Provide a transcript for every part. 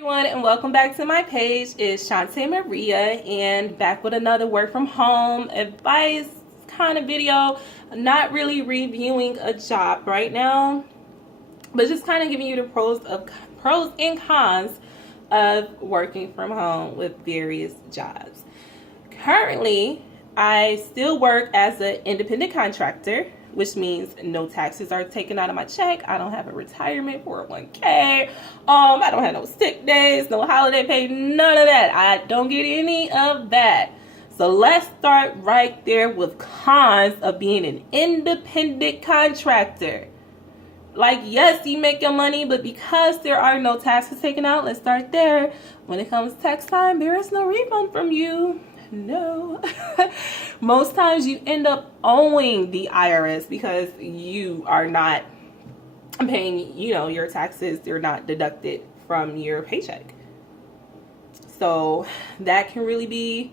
Everyone, and welcome back to my page. It's Shantae Maria, and back with another work from home advice kind of video. Not really reviewing a job right now, but just kind of giving you the pros and cons of working from home with various jobs. Currently, I still work as an independent contractor, which means no taxes are taken out of my check. I don't have a retirement 401k. I don't have no sick days, no holiday pay, none of that. I don't get any of that. So let's start right there with cons of being an independent contractor. Like, yes, you make your money, but because there are no taxes taken out, let's start there. When it comes to tax time, there is no refund from you. No. Most times you end up owing the IRS because you are not paying, your taxes. They're not deducted from your paycheck. So that can really be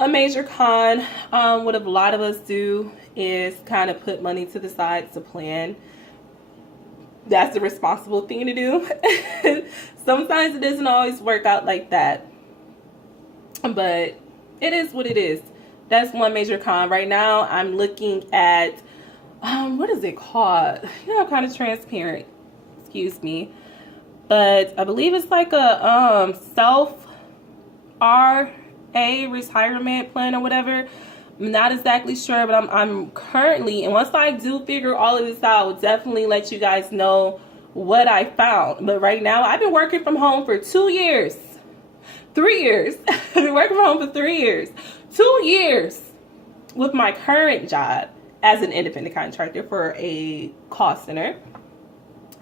a major con. What a lot of us do is kind of put money to the side to plan. That's the responsible thing to do. Sometimes it doesn't always work out like that, but it is what it is. That's one major con. Right now, I'm looking at, what is it called? I'm kind of transparent. Excuse me. But I believe it's like a self-RA retirement plan or whatever. I'm not exactly sure, but I'm currently, and once I do figure all of this out, I will definitely let you guys know what I found. But right now, I've been working from home for 2 years. 3 years. I've been working from home for 3 years. 2 years with my current job as an independent contractor for a call center.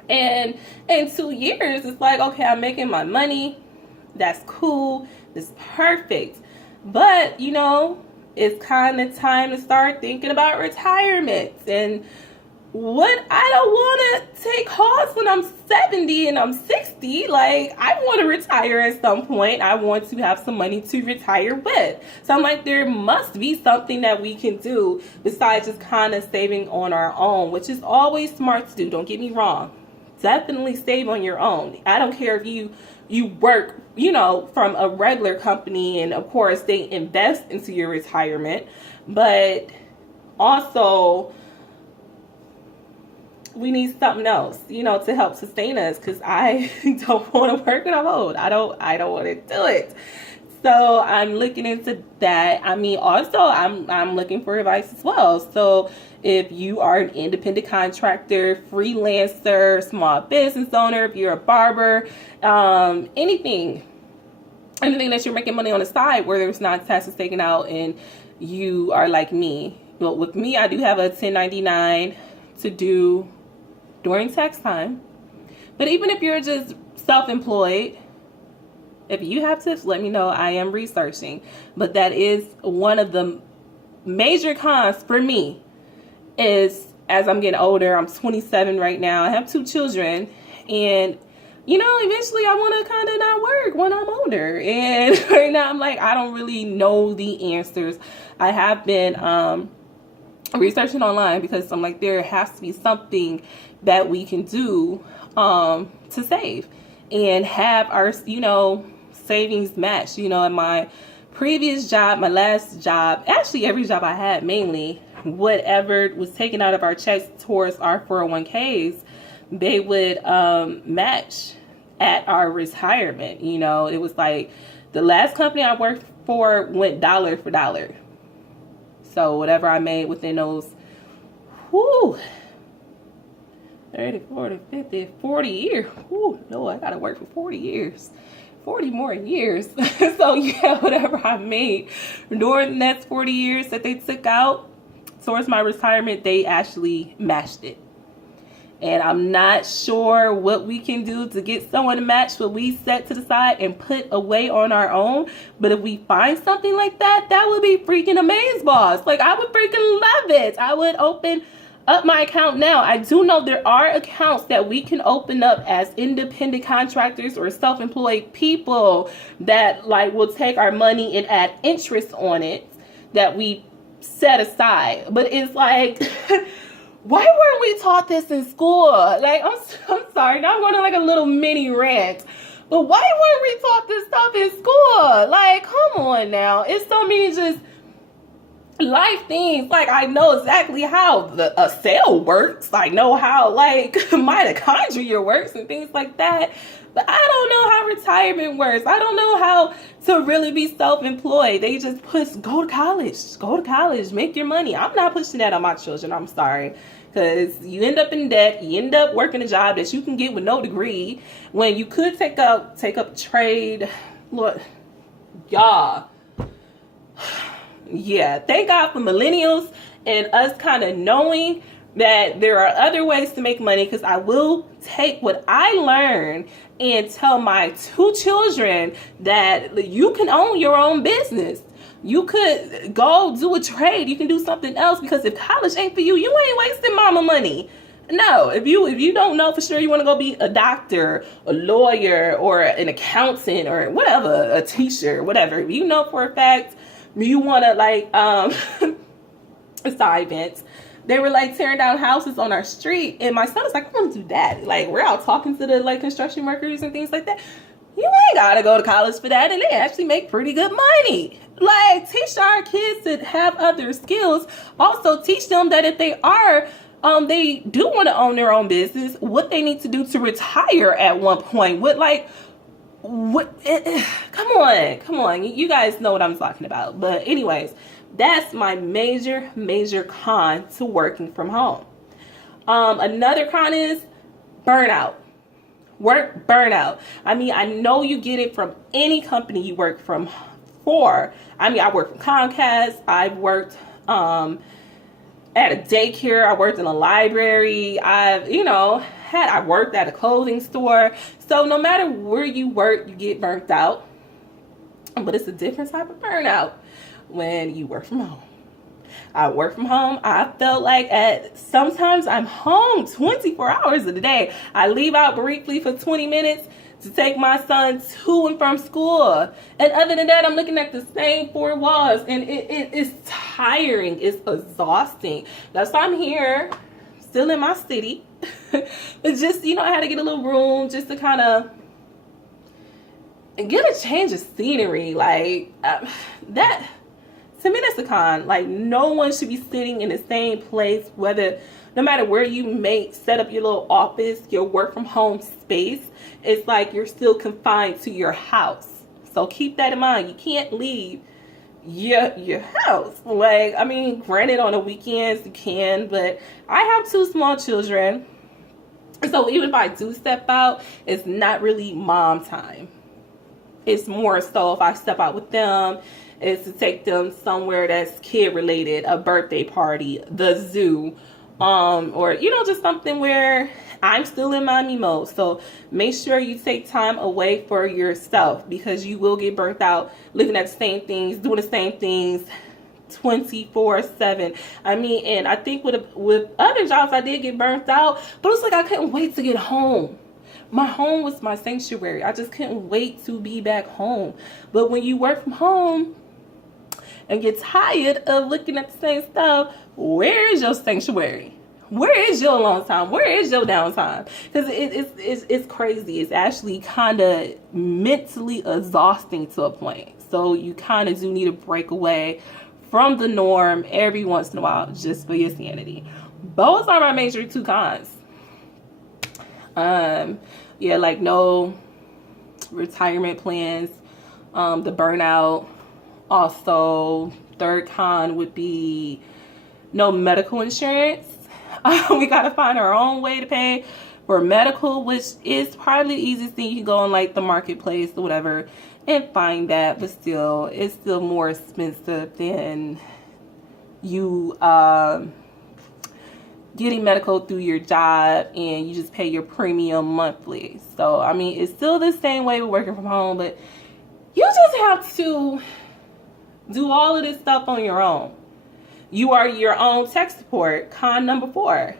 And in 2 years, it's like, okay, I'm making my money. That's cool. That's perfect. But, it's kind of time to start thinking about retirement. And what I don't want to take calls when I'm 70 and I'm 60. Like, I want to retire at some point. I want to have some money to retire with. So I'm like, there must be something that we can do besides just kind of saving on our own, which is always smart to do. Don't get me wrong. Definitely save on your own. I don't care if you work, from a regular company, and of course they invest into your retirement, but also we need something else, to help sustain us, because I don't want to work when I'm old. I don't want to do it. So I'm looking into that. Also, I'm looking for advice as well. So if you are an independent contractor, freelancer, small business owner, if you're a barber, anything that you're making money on the side where there's not taxes taken out, and you are like me. Well, with me, I do have a 1099 to do during tax time. But even if you're just self-employed, if you have tips, let me know. I am researching. But that is one of the major cons for me, is as I'm getting older. I'm 27 right now. I have 2 children. And, eventually I want to kind of not work when I'm older. And right now I'm like, I don't really know the answers. I have been researching online because I'm like, there has to be something that we can do to save and have our, savings match. In my previous job, my last job, actually every job I had, mainly whatever was taken out of our checks towards our 401ks, they would match at our retirement. It was like the last company I worked for went dollar for dollar. So whatever I made within those 30, 40, 50, 40 years. No, I gotta work for 40 years. 40 more years. So yeah, whatever I made during the next 40 years that they took out towards my retirement, they actually matched it. And I'm not sure what we can do to get someone to match what we set to the side and put away on our own. But if we find something like that, that would be freaking amazeballs. Like, I would freaking love it. I would open up my account now. I do know there are accounts that we can open up as independent contractors or self-employed people that will take our money and add interest on it that we set aside. But it's like, why weren't we taught this in school? I'm sorry, now I'm going on a little mini rant. But why weren't we taught this stuff in school? Like, come on now. It's so many just life things. Like, I know exactly how a cell works. I know how, like, mitochondria works and things like that. But I don't know how retirement works. I don't know how to really be self-employed. They just push, go to college, make your money. I'm not pushing that on my children. I'm sorry. Because you end up in debt. You end up working a job that you can get with no degree when you could take up trade. Lord, y'all. Yeah, thank God for millennials and us kind of knowing that there are other ways to make money, because I will take what I learned and tell my 2 children that you can own your own business. You could go do a trade. You can do something else, because if college ain't for you, you ain't wasting mama money. No, if you don't know for sure you want to go be a doctor, a lawyer, or an accountant, or whatever, a teacher, whatever. If you know for a fact you want to, like, side events. They were like tearing down houses on our street, and my son was like, I want to do that. Like, we're out talking to the like construction workers and things like that. You ain't gotta go to college for that, and they actually make pretty good money. Like, teach our kids to have other skills. Also teach them that if they are they do want to own their own business, what they need to do to retire at one point. Come on, you guys know what I'm talking about. But anyways, that's my major con to working from home. Another con is burnout. Work burnout. I mean, I know you get it from any company you work for. I mean, I work from Comcast. I've worked at a daycare. I worked in a library. I worked at a clothing store. So no matter where you work, you get burnt out. But it's a different type of burnout when you work from home. I work from home. I felt like sometimes I'm home 24 hours of the day. I leave out briefly for 20 minutes to take my son to and from school. And other than that, I'm looking at the same 4 walls, and it's tiring. It's exhausting. That's why I'm here, still in my city. But just, I had to get a little room just to kind of get a change of scenery. Like, that... To me, that's a con. Like, no one should be sitting in the same place, no matter where you may set up your little office, your work from home space. It's like you're still confined to your house. So keep that in mind. You can't leave your house. Like, I mean, granted, on the weekends you can, but I have 2 small children. So even if I do step out, it's not really mom time. It's more so if I step out with them, is to take them somewhere that's kid related, a birthday party, the zoo, or just something where I'm still in mommy mode. So make sure you take time away for yourself, because you will get burnt out looking at the same things, doing the same things 24/7. I mean, and I think with other jobs I did get burnt out, but it's like I couldn't wait to get home. My home was my sanctuary. I just couldn't wait to be back home. But when you work from home and get tired of looking at the same stuff, where is your sanctuary? Where is your alone time? Where is your downtime? Because it's crazy. It's actually kind of mentally exhausting to a point. So you kind of do need to break away from the norm every once in a while, just for your sanity. Those are my major 2 cons. Yeah, like no retirement plans, the burnout. Also, 3rd con would be no medical insurance. We got to find our own way to pay for medical, which is probably the easiest thing. You can go on like the marketplace or whatever and find that, but still, it's still more expensive than you getting medical through your job, and you just pay your premium monthly. So, I mean, it's still the same way with working from home, but you just have to do all of this stuff on your own. You are your own tech support. Con number 4.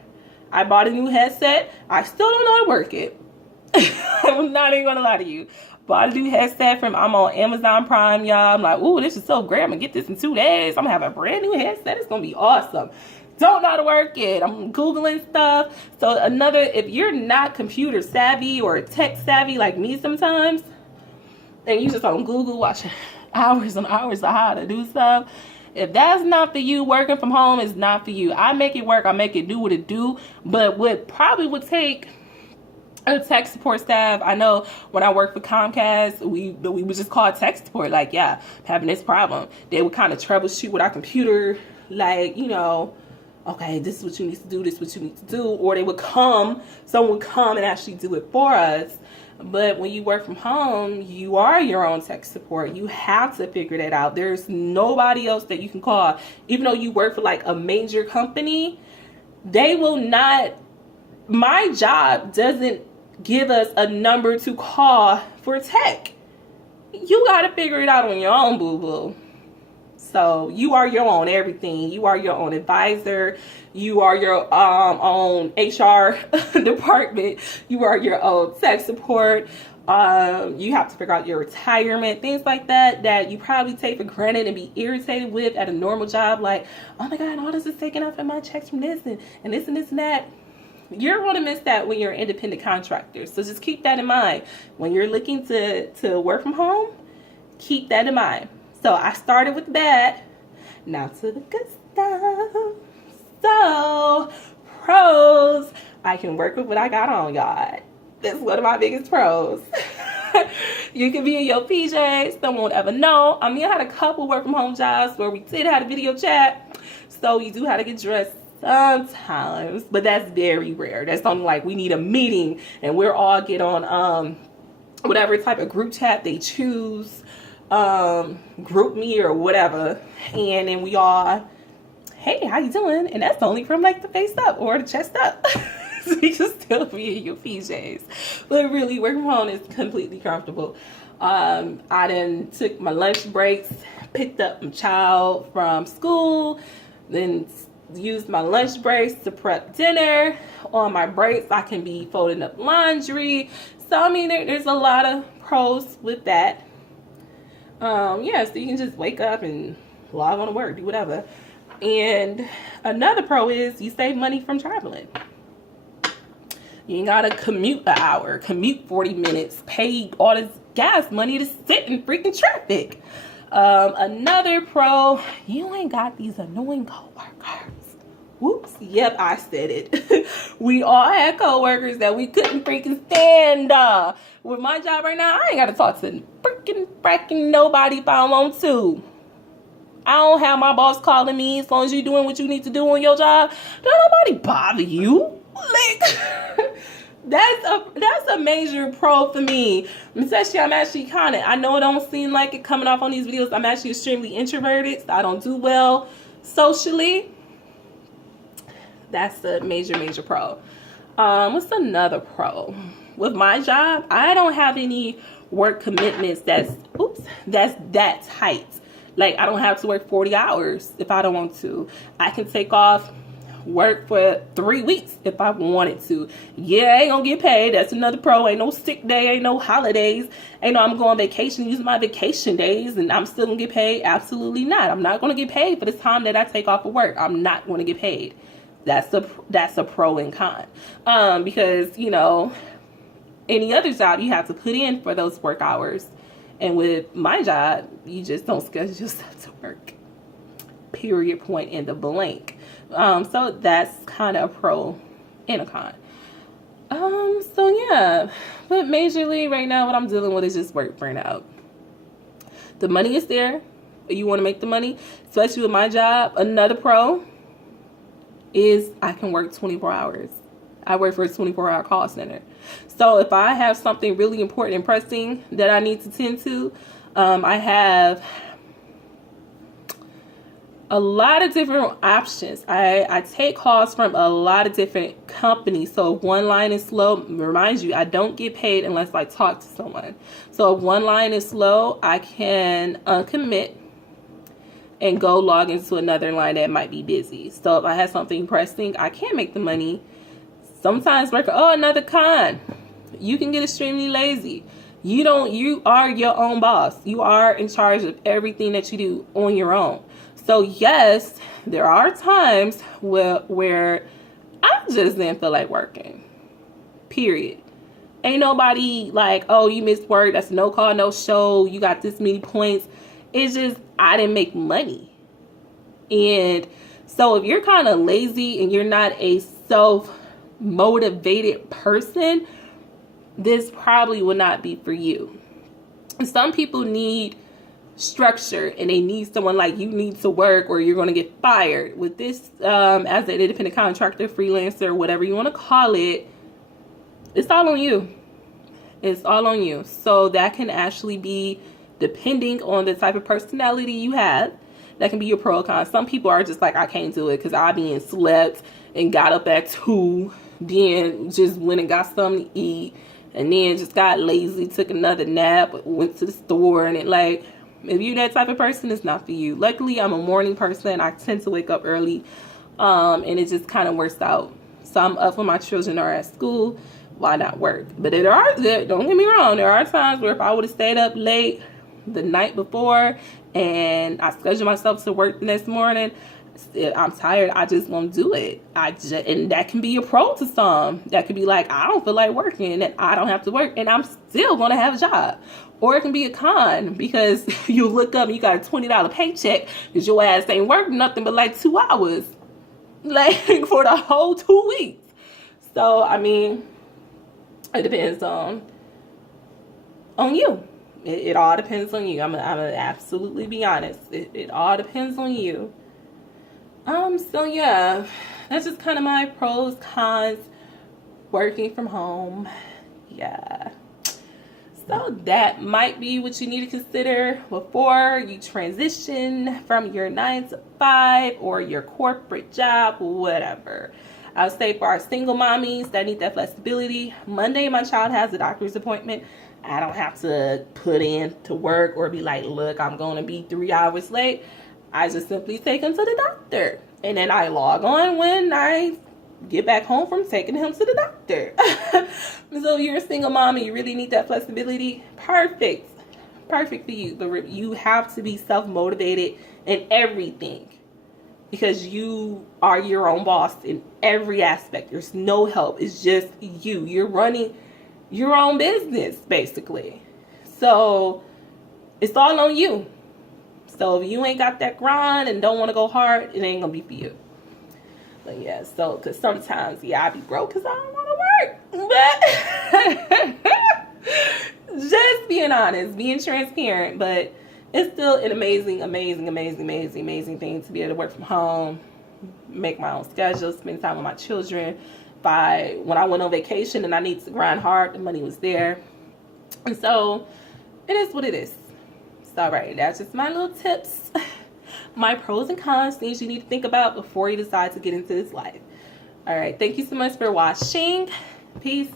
I bought a new headset. I still don't know how to work it. I'm not even going to lie to you. Bought a new headset I'm on Amazon Prime, y'all. I'm like, ooh, this is so great. I'm going to get this in 2 days. I'm going to have a brand new headset. It's going to be awesome. don't know how to work it. I'm Googling stuff. So if you're not computer savvy or tech savvy like me sometimes, and you just on Google watching hours and hours of how to do stuff, if that's not for you, working from home is not for you. I make it work. I make it do what it do. But what probably would take a tech support staff. I know when I worked for Comcast, we would just call tech support, like, yeah, I'm having this problem. They would kind of troubleshoot with our computer, like, you know, okay, this is what you need to do, this is what you need to do. Or someone would come and actually do it for us. But when you work from home, you are your own tech support. You have to figure that out. There's nobody else that you can call. Even though you work for like a major company, they will not, my job doesn't give us a number to call for tech. You got to figure it out on your own, boo-boo. So you are your own everything. You are your own advisor. You are your own HR department. You are your own tech support. You have to figure out your retirement, things like that you probably take for granted and be irritated with at a normal job. Like, oh my God, all this is taken off in my checks from this and this and this and that. You're going to miss that when you're an independent contractor. So just keep that in mind. When you're looking to work from home, keep that in mind. So I started with the bad. Now to the good stuff. So, pros. I can work with what I got on, y'all. That's one of my biggest pros. You can be in your PJs. Someone won't ever know. I mean, I had a couple work from home jobs where we did have a video chat. So you do have to get dressed sometimes, but that's very rare. That's something like we need a meeting and we're all get on whatever type of group chat they choose, group me or whatever, and then we all, hey, how you doing? And that's only from like the face up or the chest up. So you can still be in your PJs, but really working from home is completely comfortable. I then took my lunch breaks, picked up my child from school, then used my lunch breaks to prep dinner. On my breaks, I can be folding up laundry. So, I mean, there's a lot of pros with that. Yeah, so you can just wake up and log on to work, do whatever. And another pro is you save money from traveling. You ain't gotta commute an hour, commute 40 minutes, pay all this gas money to sit in freaking traffic. Another pro, you ain't got these annoying coworkers. Whoops, yep, I said it. We all had coworkers that we couldn't freaking stand. With my job right now, I ain't got to talk to freaking nobody if I don't want to. I don't have my boss calling me. As long as you're doing what you need to do on your job, don't nobody bother you. Like, that's a major pro for me. Especially, I'm actually I know it don't seem like it coming off on these videos. I'm actually extremely introverted, so I don't do well socially. That's a major pro. What's another pro? With my job, I don't have any work commitments that's that tight. Like, I don't have to work 40 hours if I don't want to. I can take off work for 3 weeks if I wanted to. Yeah, I ain't gonna get paid. That's another pro. Ain't no sick day, ain't no holidays. Ain't no I'm going on vacation, using my vacation days, and I'm still gonna get paid. Absolutely not. I'm not gonna get paid for the time that I take off of work. I'm not gonna get paid. That's a pro and con. Because, you know, any other job you have to put in for those work hours. And with my job, you just don't schedule yourself to work. Period, point in the blank. So that's kind of a pro and a con. So yeah, but majorly right now what I'm dealing with is just work burnout. The money is there. You want to make the money, especially with my job. Another pro is I can work 24 hours. I work for a 24-hour call center. So if I have something really important and pressing that I need to tend to, I have a lot of different options. I take calls from a lot of different companies. So if one line is slow, remind you, I don't get paid unless I talk to someone. So if one line is slow, I can uncommit and go log into another line that might be busy. So if I have something pressing, I can make the money. Sometimes another con. You can get extremely lazy. You are your own boss. You are in charge of everything that you do on your own. So yes, there are times where I just didn't feel like working. Period. Ain't nobody like, oh, you missed work, that's no call, no show, you got this many points. It's just I didn't make money. And so if you're kind of lazy and you're not a self-motivated person, this probably will not be for you. And some people need structure and they need someone like you need to work or you're going to get fired. With this, as an independent contractor, freelancer, whatever you want to call it, it's all on you. It's all on you. So that can actually be, depending on the type of personality you have, that can be your pro or con. Some people are just like, I can't do it because I been slept and got up at 2, then just went and got something to eat, and then just got lazy, took another nap, went to the store, and it like, if you're that type of person, it's not for you. Luckily, I'm a morning person. I tend to wake up early, and it just kind of works out. So I'm up when my children are at school. Why not work? But don't get me wrong, there are times where if I would have stayed up late the night before and I schedule myself to work the next morning, I'm tired, I just won't do it. And that can be a pro to some. That could be like, I don't feel like working and I don't have to work and I'm still going to have a job. Or it can be a con because you look up and you got a $20 paycheck because your ass ain't working nothing but like 2 hours, like for the whole 2 weeks. So I mean, it depends on you. It all depends on you. I'm gonna absolutely be honest. It all depends on you. So yeah, that's just kind of my pros, cons, working from home. Yeah. So that might be what you need to consider before you transition from your 9 to 5 or your corporate job, whatever. I would say for our single mommies that need that flexibility, Monday my child has a doctor's appointment. I don't have to put in to work or be like, look, I'm going to be 3 hours late. I just simply take him to the doctor. And then I log on when I get back home from taking him to the doctor. So if you're a single mom and you really need that flexibility, perfect for you. But you have to be self-motivated in everything because you are your own boss in every aspect. There's no help. It's just you. You're running your own business basically. So it's all on you. So if you ain't got that grind and don't want to go hard, it ain't gonna be for you. But yeah, so because sometimes, yeah, I be broke because I don't want to work. But just being honest, being transparent. But it's still an amazing thing to be able to work from home, make my own schedule, spend time with my children. When I went on vacation and I needed to grind hard, the money was there. And so it is what it is. So, all right, that's just my little tips. My pros and cons, things you need to think about before you decide to get into this life. All right, thank you so much for watching. Peace.